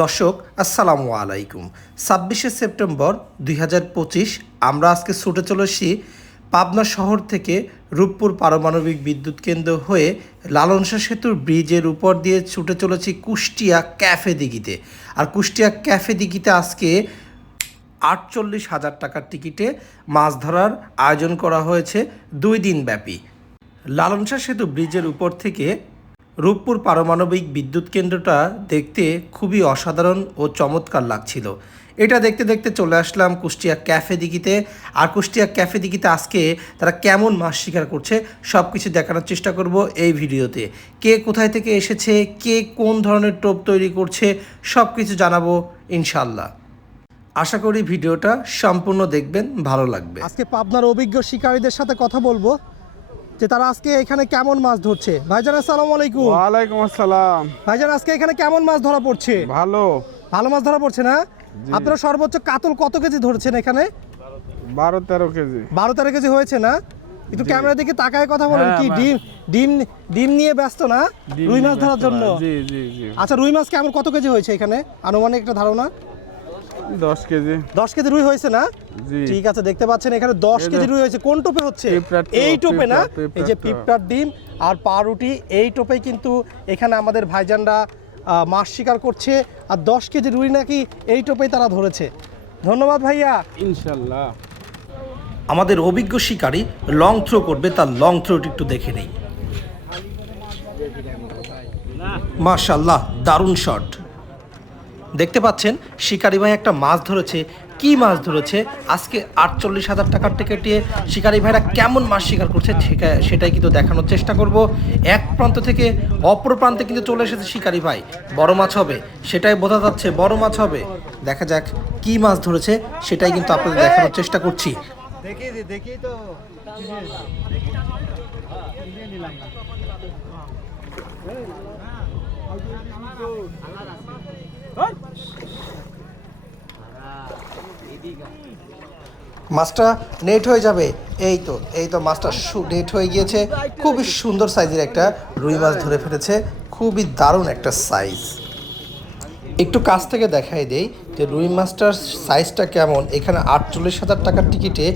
দর্শক, আসসালামু আলাইকুম। ছাব্বিশে সেপ্টেম্বর দুই হাজার পঁচিশ, আমরা আজকে ছুটে চলেছি পাবনা শহর থেকে রূপপুর পারমাণবিক বিদ্যুৎ কেন্দ্র হয়ে লালনসা সেতুর ব্রিজের উপর দিয়ে ছুটে চলেছি কুষ্টিয়া ক্যাফে দিঘিতে। আর কুষ্টিয়া ক্যাফে দিঘিতে আজকে আটচল্লিশ হাজার টাকার টিকিটে মাছ ধরার আয়োজন করা হয়েছে দুই দিন ব্যাপী লালনসা সেতু ব্রিজের উপর থেকে রূপপুর পারমাণবিক বিদ্যুৎ কেন্দ্রটা দেখতে খুবই অসাধারণ ও চমৎকার লাগছিল। এটা দেখতে দেখতে চলে আসলাম কুষ্টিয়া ক্যাফে দিঘিতে। আর কুষ্টিয়া ক্যাফে দিঘিতে আজকে তারা কেমন মাছ শিকার করছে সব কিছু দেখানোর চেষ্টা করব এই ভিডিওতে। কে কোথায় থেকে এসেছে, কে কোন ধরনের টোপ তৈরি করছে সব কিছু জানাব ইনশাল্লাহ আশা করি ভিডিওটা সম্পূর্ণ দেখবেন ভালো লাগবে। আজকে পাবনার অভিজ্ঞ শিকারীদের সাথে কথা বলব যে তারা আজকে এখানে কেমন মাছ ধরছে। ভাইজান আসসালামু আলাইকুম। ওয়ালাইকুম আসসালাম। ভাইজান আজকে এখানে কেমন মাছ ধরা পড়ছে? ভালো। ভালো মাছ ধরা পড়ছে না? আপনারা সর্বোচ্চ কাতল কত কেজি ধরছেন এখানে? বারো তেরো কেজি। বারো তেরো কেজি হয়েছে না? একটু ক্যামেরা দিকে তাকায় কথা বলেন হ্যাঁ, কি ডিম ডিম ডিম নিয়ে ব্যস্ত না? রুই মাছ ধরার জন্য? জি জি জি। আচ্ছা রুই মাছ কেমন কত কেজি হয়েছে এখানে? আনুমানিক একটা ধারণা? দশ কেজি। দশ কেজি রুই হয়েছে না? জি। ঠিক আছে দেখতে পাচ্ছেন এখানে দশ এই কেজি রুই হয়েছে। কোন টোপে হচ্ছে? এই টোপে না? এই যে। পিঁপড়ার ডিম আর পাউরুটি এই টোপে কিন্তু এখানে আমাদের ভাইজানরা মাছ শিকার করছে। আর দশ কেজি রুই নাকি এই টোপেই তারা ধরেছে। ধন্যবাদ ভাইয়া। ইনশাল্লাহ। আমাদের অভিজ্ঞ শিকারী লং থ্রো করবে তার লং থ্রোটি একটু দেখে নেই। মাশাল্লাহ দারুণ শট। দেখতে পাচ্ছেন শিকারি ভাই একটা মাছ ধরেছে। কি মাছ ধরেছে? আজকে আটচল্লিশ হাজার টাকার টিকিটে শিকারি ভাইরা কেমন মাছ শিকার করছে সেটা- সেটাই কিন্তু দেখানোর চেষ্টা করব। এক প্রান্ত থেকে অপর প্রান্তে কিন্তু চলে এসেছে শিকারি ভাই। বড় মাছ হবে সেটাই বোঝা যাচ্ছে বড় মাছ হবে। দেখা যাক কি মাছ ধরেছে সেটাই কিন্তু আপনাদের দেখানোর চেষ্টা করছি। মাছটা নেট হয়ে যাবে। এই তো এই তো মাছটা নেট হয়ে গিয়েছে। খুবই সুন্দর সাইজের একটা রুই মাছ ধরে ফেলেছে। খুবই দারুণ একটা সাইজ একটু কাছ থেকে দেখাই দেই যে রুই মাছটার সাইজটা কেমন। এখানে আটচল্লিশ হাজার টাকার টিকিটে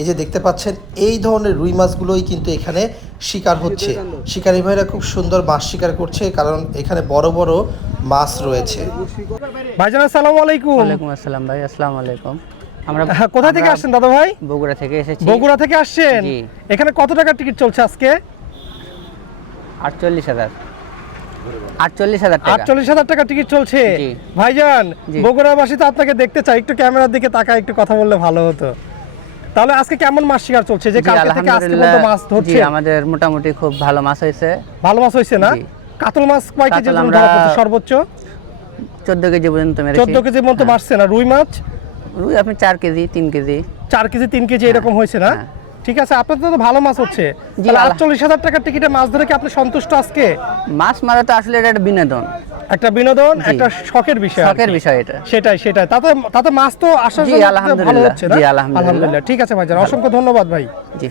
এই যে দেখতে পাচ্ছেন, এই ধরনের রুই মাছগুলোই কিন্তু এখানে শিকার হচ্ছে। শিকারী ভাইরা খুব সুন্দর মাছ শিকার করছে, কারণ এখানে বড় বড় মাছ রয়েছে। ভাইজান আসসালামু আলাইকুম। ওয়ালাইকুম আসসালাম ভাই আসসালামু আলাইকুম। আমরা হ্যাঁ, কোথা থেকে আসছেন দাদা ভাই? বগুড়া থেকে এসেছি। বগুড়া থেকে আসছেন? জি। এখানে কত টাকার টিকিট চলছে আজকে? আটচল্লিশ হাজার। আটচল্লিশ হাজার টাকা। আটচল্লিশ হাজার টাকা টিকিট চলছে। ভাইজান। বগুড়াবাসী তো আপনাকে দেখতে চাই একটু ক্যামেরার দিকে তাকায় একটু কথা বললে ভালো হতো। তাহলে আজকে কেমন মাছ শিকার চলছে? যে কালকে থেকে আজকে পর্যন্ত মাছ ধরছে। আমাদের মোটামুটি খুব ভালো মাছ হয়েছে। ভালো মাছ হয়েছে না। কাতল মাছ কয় কেজি সর্বোচ্চ? চোদ্দ কেজি পর্যন্ত মেরেছি। চোদ্দ কেজির মতো হ্যাঁ। মারছে না রুই মাছ? রুই আপনি চার কেজি তিন কেজি। চার কেজি তিন কেজি এরকম হয়েছে না? হ্যাঁ। ঠিক আছে তো ভালো মাছ হচ্ছে। আটচল্লিশ হাজার টাকার টিকিটে মাছ ধরে কি আপনি সন্তুষ্ট আজকে? মাছ মারা তো আসলে এটা একটা বিনোদন। একটা বিনোদন একটা শখের বিষয় শখের বিষয় এটা। সেটাই সেটাই। তাতে তাতে মাছ তো ভালো আলহামদুলিল্লাহ। জি, আলহামদুলিল্লাহ। ঠিক আছে ভাইজান অসংখ্য ধন্যবাদ ভাই। জি।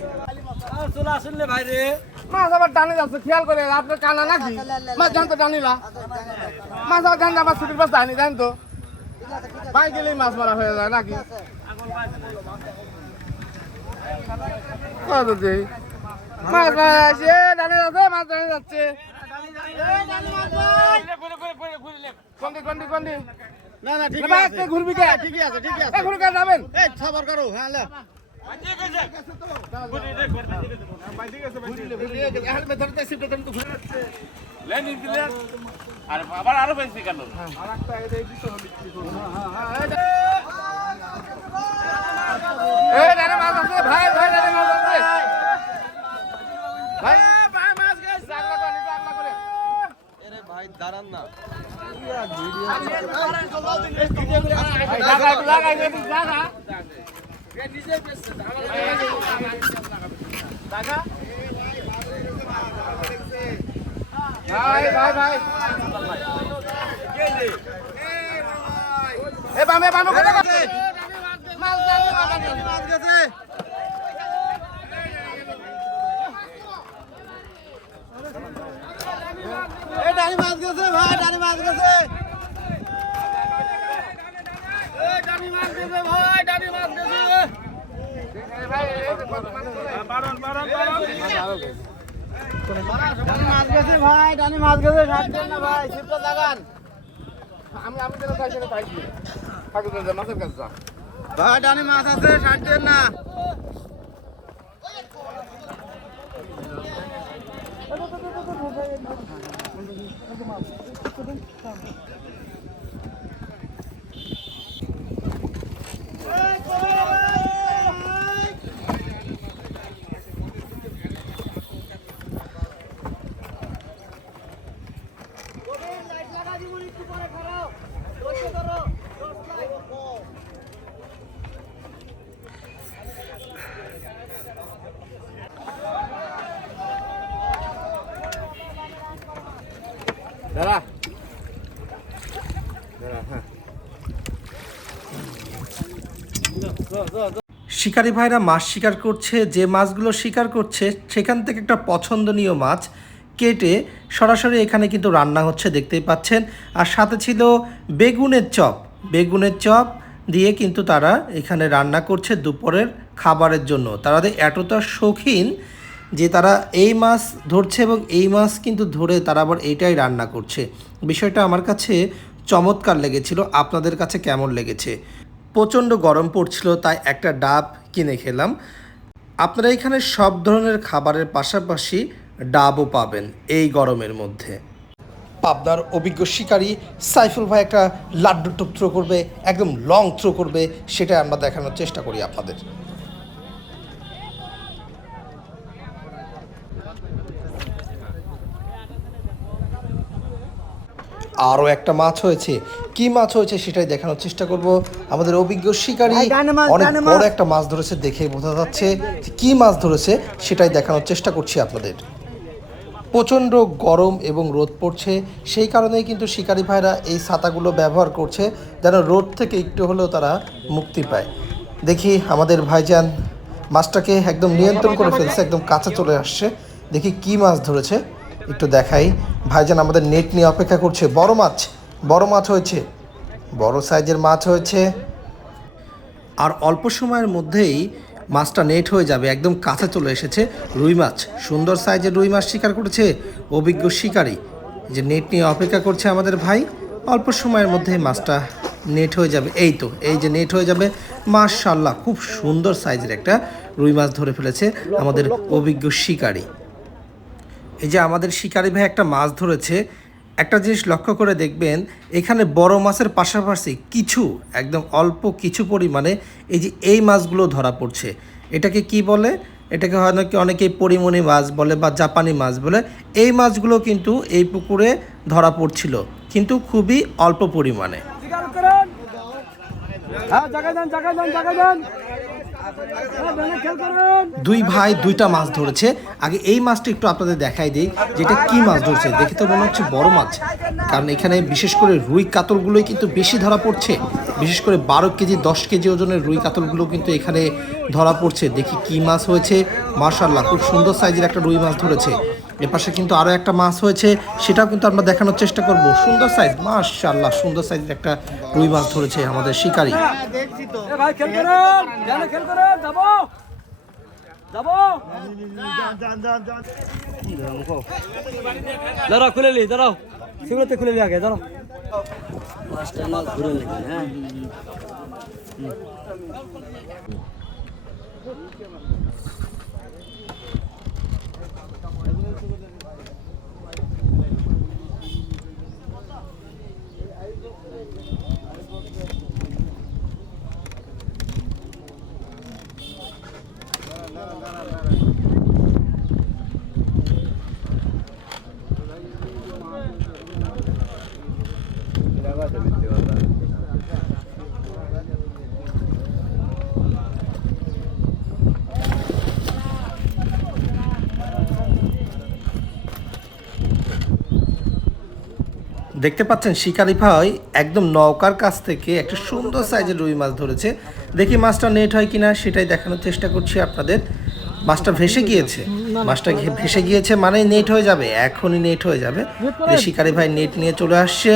মাছ আবার টানে যাচ্ছে খেয়াল করে আপনার কানা নাকি? মাছ জানতো টানিলা মাছ আবার জানতো আমার ছুটির পাশে আনি জানতো। পাই গেলেই মাছ মারা হয়ে যায় নাকি? কত দেই মাছ মারা যাচ্ছে টানে যাচ্ছে মাছ টানে যাচ্ছে। কোনটি কোনটি কোনটি না না ঠিক আছে। ঘুরবি কে? ঠিকই আছে ঠিকই আছে। ঘুরবে যাবেন? এই সবার করো হ্যাঁ লে এই ডানে মাছ আছে ভাই ভাই ভাই ভাই মাছ গেছে আগলা করে নিবে আগলা করে ভাই লাগাই লাগাই দে লাগা ভাই এ গেছে এই ডানি মাছ গেছে ভাই ডানি মাছ গেছে ডানি মাছ গেছে ভাই ডানি মাছ গেছে না ভাই শিবটা লাগান আমি আমি যেটা চাই সেটা পাইছি ঠাকুর মাছের কাছে যা ভাই ডানি মাছ আছে ছাড়ছেন না দাদা শিকারী ভাইরা মাছ শিকার করছে, যে মাছগুলো শিকার করছে, সেখান থেকে একটা পছন্দনীয় মাছ কেটে সরাসরি এখানে কিন্তু রান্না হচ্ছে, দেখতেই পাচ্ছেন। আর সাথে ছিল বেগুনের চপ। বেগুনের চপ দিয়ে কিন্তু তারা এখানে রান্না করছে দুপুরের খাবারের জন্য। তারা এতটা শৌখিন যে তারা এই মাছ ধরছে এবং এই মাছ কিন্তু ধরে তারা আবার এইটাই রান্না করছে। বিষয়টা আমার কাছে চমৎকার লেগেছিল। আপনাদের কাছে কেমন লেগেছে? প্রচণ্ড গরম পড়ছিল, তাই একটা ডাব কিনে খেলাম। আপনারা এখানে সব ধরনের খাবারের পাশাপাশি ডাবও পাবেন এই গরমের মধ্যে। পাবনার অভিজ্ঞ শিকারী সাইফুল ভাই একটা লাড্ডু টুপ থ্রো করবে, একদম লং থ্রো করবে সেটা আমরা দেখানোর চেষ্টা করি আপনাদের। আরও একটা মাছ হয়েছে। কি মাছ হয়েছে সেটাই দেখানোর চেষ্টা করব। আমাদের অভিজ্ঞ শিকারী অনেক বড় একটা মাছ ধরেছে দেখে বোঝা যাচ্ছে কি মাছ ধরেছে সেটাই দেখানোর চেষ্টা করছি আপনাদের। প্রচণ্ড গরম এবং রোদ পড়ছে সেই কারণেই কিন্তু শিকারী ভাইরা এই ছাতাগুলো ব্যবহার করছে যেন রোদ থেকে একটু হলেও তারা মুক্তি পায়। দেখি আমাদের ভাইজান মাছটাকে একদম নিয়ন্ত্রণ করে ফেলছে একদম কাছে চলে আসছে। দেখি কি মাছ ধরেছে একটু দেখাই। ভাইজান আমাদের নেট নিয়ে অপেক্ষা করছে। বড় মাছ বড় মাছ হয়েছে। বড় সাইজের মাছ হয়েছে। আর অল্প সময়ের মধ্যেই মাছটা নেট হয়ে যাবে, একদম কাছে চলে এসেছে রুই মাছ। সুন্দর সাইজের রুই মাছ শিকার করেছে অভিজ্ঞ শিকারী। যে নেট নিয়ে অপেক্ষা করছে আমাদের ভাই, অল্প সময়ের মধ্যে মাছটা নেট হয়ে যাবে। এই তো, এই যে নেট হয়ে যাবে মাশাল্লাহ খুব সুন্দর সাইজের একটা রুই মাছ ধরে ফেলেছে আমাদের অভিজ্ঞ শিকারী। এই যে আমাদের শিকারি ভাই একটা মাছ ধরেছে, একটা জিনিস লক্ষ্য করে দেখবেন, এখানে বড় মাছের পাশাপাশি কিছু, একদম অল্প কিছু পরিমাণে এই যে এই মাছগুলো ধরা পড়ছে। এটাকে কি বলে? এটাকে হয় নাকি অনেকেই পরিমণি মাছ বলে বা জাপানি মাছ বলে। এই মাছগুলো কিন্তু এই পুকুরে ধরা পড়ছিল, কিন্তু খুবই অল্প পরিমাণে। দুই ভাই দুইটা মাছ ধরেছে। আগে এই মাছটা একটু আপনাদের দেখাই দিই, যেটা কি মাছ ধরছে। দেখে তো মনে হচ্ছে বড় মাছ। কারণ এখানে বিশেষ করে রুই কাতলগুলোই কিন্তু বেশি ধরা পড়ছে। বিশেষ করে বারো কেজি, দশ কেজি ওজনের রুই কাতলগুলো কিন্তু এখানে ধরা পড়ছে। দেখি কি মাছ হয়েছে। মার্শাল্লাহ খুব সুন্দর সাইজের একটা রুই মাছ ধরেছে। এপাশে কিন্তু আরও একটা মাছ হয়েছে সেটাও কিন্তু আমরা দেখানোর চেষ্টা করব। সুন্দর সাইজ মার্শাল্লাহ সুন্দর সাইজের একটা রুই মাছ ধরেছে আমাদের শিকারী। যাব। দাঁড়াও খুলে লি দাঁড়াও। সেগুলোতে খুলে আগে দাঁড়াও। পাঁচটা মাছ ঘুরে হ্যাঁ। দেখতে পাচ্ছেন শিকারি ভাই একদম নৌকার কাছ থেকে একটা সুন্দর সাইজের রুই মাছ ধরেছে। দেখি মাছটা নেট হয় কিনা সেটাই দেখানোর চেষ্টা করছি আপনাদের। মাছটা ভেসে গিয়েছে। মাছটা ভেসে গিয়েছে মানে নেট হয়ে যাবে, এখনই নেট হয়ে যাবে। শিকারি ভাই নেট নিয়ে চলে আসছে।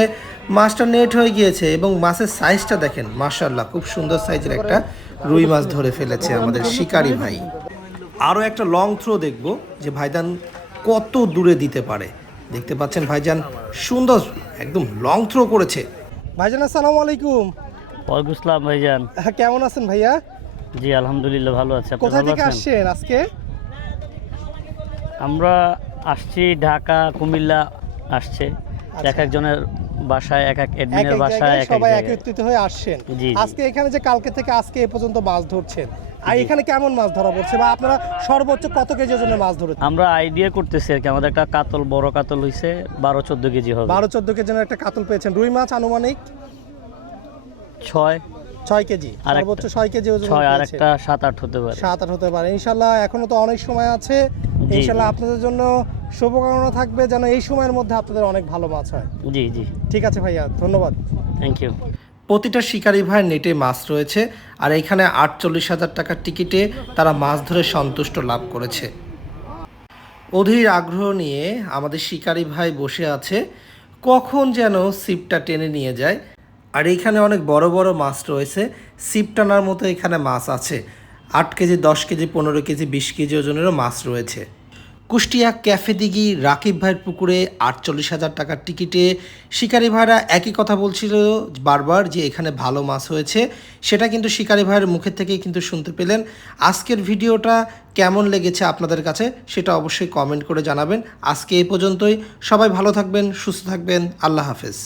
মাছটা নেট হয়ে গিয়েছে এবং মাছের সাইজটা দেখেন মাশাল্লাহ খুব সুন্দর সাইজের একটা রুই মাছ ধরে ফেলেছে আমাদের শিকারি ভাই। আরও একটা লং থ্রো দেখব যে ভাইজান কত দূরে দিতে পারে। দেখতে পাচ্ছেন ভাইজান সুন্দর একদম লং থ্রো করেছে। ভাইজান আসসালামু আলাইকুম। ওয়ালাইকুম আসসালাম ভাইজান। হ্যাঁ, কেমন আছেন ভাইয়া? জি আলহামদুলিল্লাহ ভালো আছি। আপনি ভালো থেকে আছেন? আসছেন আজকে? আমরা আসছি ঢাকা কুমিল্লা আসছে। এক একজনের বাসায় এক এক এডমিনের বাসায় সবাই একত্রিত হয়ে আসছেন। আজকে এখানে যে কালকে থেকে আজকে এ পর্যন্ত মাছ ধরছেন আর এখানে কেমন মাছ ধরা পড়ছে বা আপনারা সর্বোচ্চ কত কেজি ওজনের মাছ ধরেছেন? আমরা আইডিয়া করতেছি আর কি আমাদের একটা কাতল বড় কাতল হইছে বারো চোদ্দ কেজি হবে। বারো চোদ্দ কেজির একটা কাতল পেয়েছেন। রুই মাছ আনুমানিক? ছয়। ছয় কেজি। সর্বোচ্চ ছয় কেজি ওজন ছয় আর একটা সাত আট হতে পারে। সাত আট হতে পারে। ইনশাল্লাহ এখনও তো অনেক সময় আছে। ইনশাল্লাহ আপনাদের জন্য শুভকামনা থাকবে যেন এই সময়ের মধ্যে আপনাদের অনেক ভালো মাছ হয়। জি জি। ঠিক আছে ভাইয়া ধন্যবাদ। থ্যাংক ইউ প্রতিটা শিকারি ভাইয়ের নেটে মাছ রয়েছে আর এখানে আটচল্লিশ হাজার টাকার টিকিটে তারা মাছ ধরে সন্তুষ্ট লাভ করেছে। অধীর আগ্রহ নিয়ে আমাদের শিকারি ভাই বসে আছে কখন যেন সিপটা টেনে নিয়ে যায়। আর এখানে অনেক বড় বড় মাছ রয়েছে সিপ টানার মতো এখানে মাছ আছে। আট কেজি দশ কেজি পনেরো কেজি বিশ কেজি ওজনেরও মাছ রয়েছে। কুষ্টিয়া ক্যাফে দিঘি রাকিব ভাইয়ের পুকুরে আটচল্লিশ হাজার টাকার টিকিটে শিকারি ভাইরা একই কথা বলছিল বারবার যে এখানে ভালো মাছ হয়েছে। সেটা কিন্তু শিকারি ভাইয়ের মুখের থেকেই কিন্তু শুনতে পেলেন। আজকের ভিডিওটা কেমন লেগেছে আপনাদের কাছে সেটা অবশ্যই কমেন্ট করে জানাবেন। আজকে এই পর্যন্তই। সবাই ভালো থাকবেন, সুস্থ থাকবেন। আল্লাহ হাফেজ।